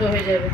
বন্ধ হয়ে যাবে।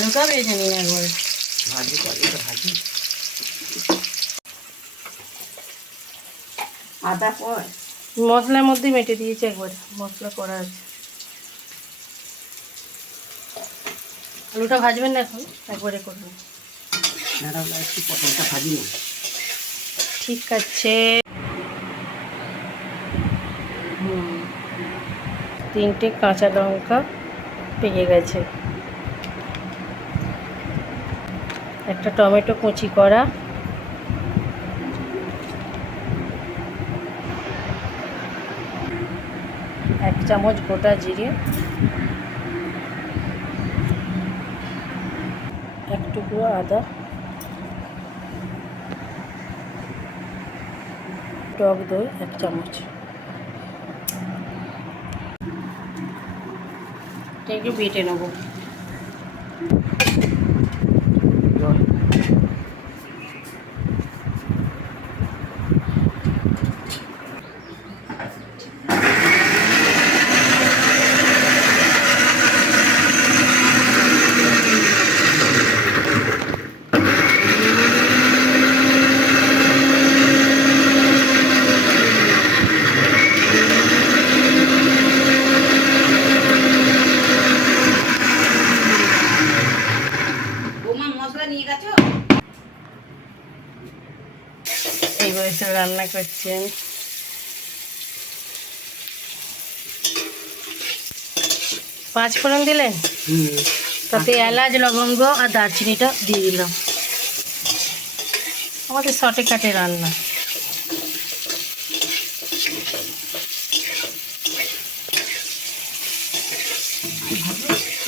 আলুটা ভেজে নিন একবারে। ভাজি করে ভাজি। আদা মশলার মধ্যে মেটে দিয়েছি একবারে মশলা করা আছে। আলুটা ভাজবেন না এখন? একবারে করবেন একটু পটলটা ভাজি না ঠিক আছে। হুম, তিনটে কাঁচা লঙ্কা পেয়ে গেছে। একটা টমেটো কুচি করা। এক চামচ গোটা জিরে। এক টুকরো আদা। টক দই এক চামচ। এটা একটু বেটে নেব। রান্না করছেন। পাঁচ ফোড়ন দিলেন? হুম। তাতে এলাচ লবঙ্গ আর দারচিনিটা দিয়ে দিলাম। আমাদের শর্টে কাটে রান্না।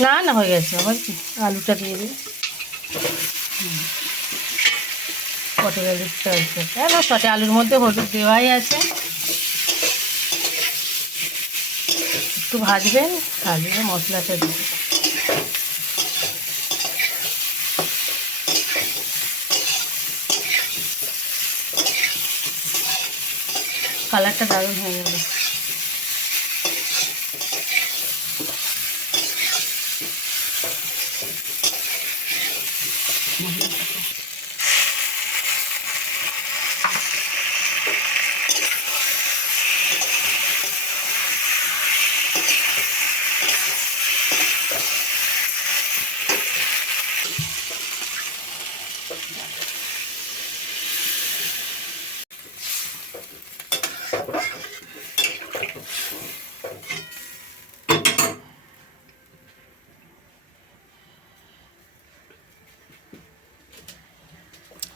না না হয়ে গেছে। আবার কি? আলুটা দিয়ে দিই পটল আলুর তরকারি হ্যাঁ না আলুর মধ্যে হলুদ দেওয়াই আছে। একটু ভাজবেন ভাজবে মশলাটা দিয়ে কালারটা দারুণ হয়ে যাবে।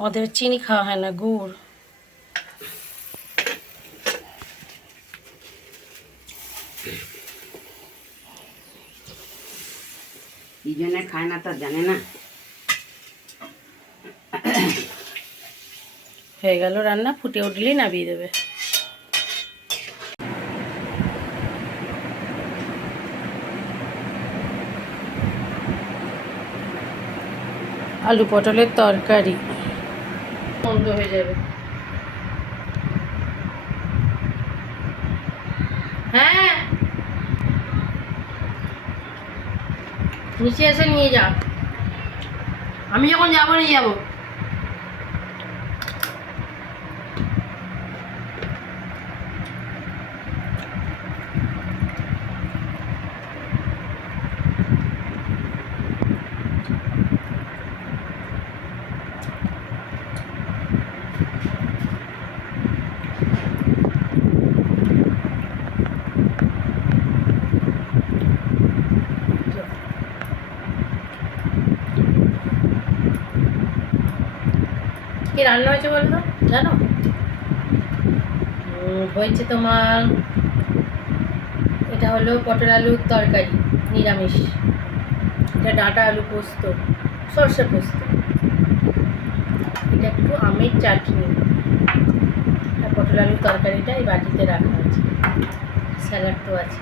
আমাদের চিনি খাওয়া হয় না গুড়। কি জন্য খায় না, তা জানে না। হয়ে গেল রান্না, ফুটে উঠলেই নামিয়ে দেবে। আলু পটলের তরকারি। বন্ধ হয়ে যাবে হ্যাঁ নিচে এসে নিয়ে যা। আমি যখন যাব নিয়ে যাব। কি রান্না হয়েছে বলো তো? জানো? হয়েছে তোমার এটা হলো পটল আলুর তরকারি, নিরামিষ। এটা ডাঁটা আলু পোস্ত, সর্ষে পোস্ত। এটা একটু আমের চাটনি। পটল আলুর তরকারিটা এই বাটিতে রাখা আছে স্যালাড তো আছে।